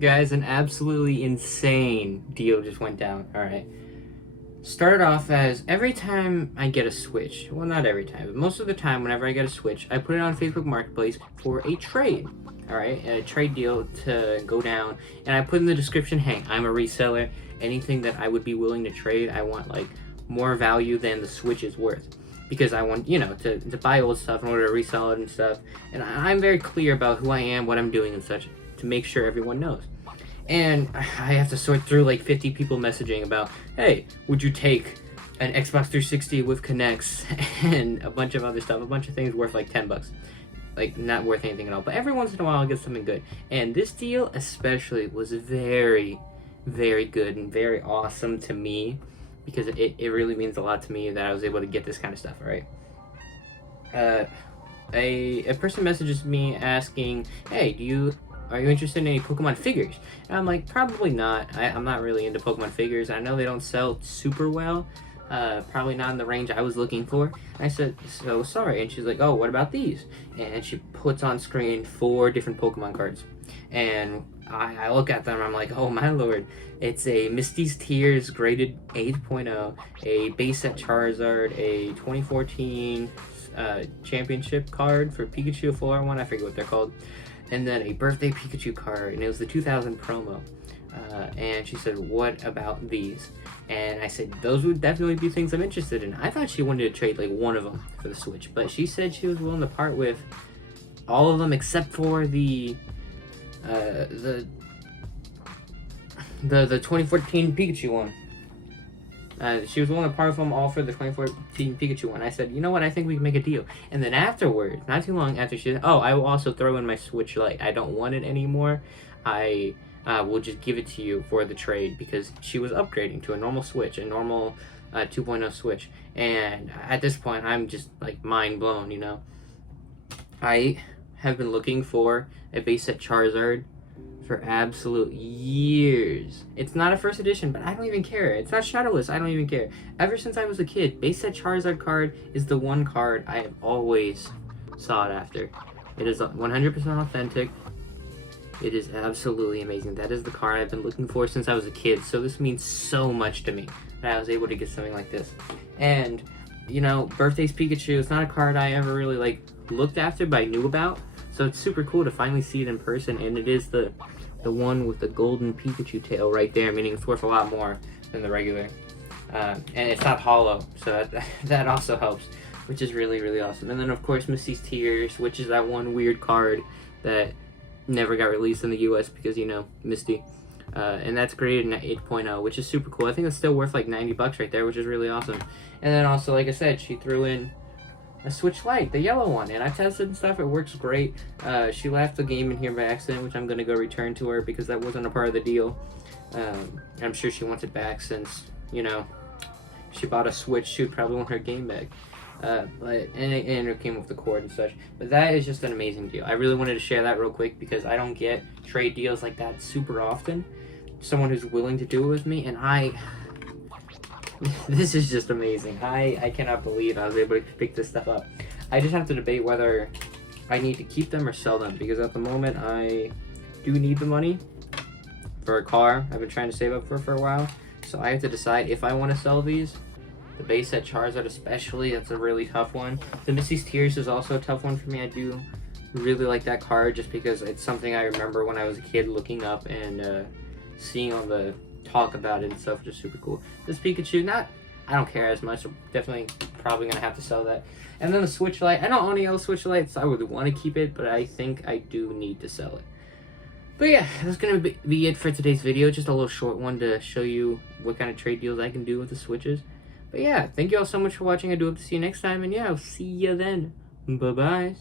Guys, an absolutely insane deal just went down. Alright. Started off as every time I get a Switch, well, not every time, but most of the time, whenever I get a Switch, I put it on Facebook Marketplace for a trade. Alright, a trade deal to go down. And I put in the description, hey, I'm a reseller. Anything that I would be willing to trade, I want like more value than the Switch is worth. Because I want, to buy old stuff in order to resell it and stuff. And I'm very clear about who I am, what I'm doing and such, to make sure everyone knows. And I have to sort through like 50 people messaging about, hey, would you take an Xbox 360 with Kinects and a bunch of other stuff, a bunch of things worth like 10 bucks. Like, not worth anything at all. But every once in a while, I'll get something good. And this deal, especially, was very, very good and very awesome to me because it really means a lot to me that I was able to get this kind of stuff, all right? A person messages me asking, hey, are you interested in any Pokemon figures? And I'm like, probably not. I'm not really into Pokemon figures. I know they don't sell super well. Probably not in the range I was looking for. I said, so sorry. And she's like, oh, what about these? And she puts on screen 4 different Pokemon cards. And I look at them, I'm like, oh my lord. It's a Misty's Tears graded 8.0, a base set Charizard, a 2014 championship card for Pikachu, a full art one, I forget what they're called, and then a birthday Pikachu card, and it was the 2000 promo. And she said, what about these? And I said, those would definitely be things I'm interested in. I thought she wanted to trade like one of them for the Switch, but she said she was willing to part with all of them except for the 2014 Pikachu one. She was willing to part with them all for the 2014 Pikachu one. I said, you know what, I think we can make a deal. And then afterwards, not too long after, she said, oh, I will also throw in my Switch Lite. I don't want it anymore. I will just give it to you for the trade, because she was upgrading to a normal Switch, a normal 2.0 Switch. And at this point, I'm just like mind blown, you know. I have been looking for a base set Charizard for absolute years. It's not a first edition, but I don't even care. It's not Shadowless, I don't even care. Ever since I was a kid, base set Charizard card is the one card I have always sought after. It is 100% authentic. It is absolutely amazing. That is the card I've been looking for since I was a kid, so this means so much to me that I was able to get something like this. And, you know, Birthday's Pikachu, it's not a card I ever really, like, looked after, but I knew about. So it's super cool to finally see it in person, and it is the one with the golden Pikachu tail right there, meaning it's worth a lot more than the regular. And it's not hollow, so that also helps, which is really, really awesome. And then, of course, Misty's Tears, which is that one weird card that never got released in the US because, you know, Misty. And that's graded in 8.0, which is super cool. I think it's still worth like 90 bucks right there, which is really awesome. And then also, like I said, she threw in a Switch Lite, the yellow one, and I tested and stuff. It works great. She left the game in here by accident, which I'm gonna go return to her because that wasn't a part of the deal. I'm sure she wants it back since, you know, she bought a Switch. She would probably want her game back. And it came with the cord and such. But that is just an amazing deal. I really wanted to share that real quick because I don't get trade deals like that super often. Someone who's willing to do it with me, and this is just amazing. I cannot believe I was able to pick this stuff up. I just have to debate whether I need to keep them or sell them, because at the moment I do need the money for a car I've been trying to save up for a while. So I have to decide if I want to sell these. The base set Charizard especially, that's a really tough one. The Misty's Tears is also a tough one for me. I do really like that card just because it's something I remember when I was a kid looking up and seeing all the talk about it and stuff, which is super cool. This Pikachu, I don't care as much, so definitely probably gonna have to sell that. And then the Switch Lite, I don't own any other Switch Lites, I would want to keep it, but I think I do need to sell it. But yeah, that's gonna be it for today's video, just a little short one to show you what kind of trade deals I can do with the Switches. But yeah, thank you all so much for watching. I do hope to see you next time, and yeah, I'll see you then. Bye-bye.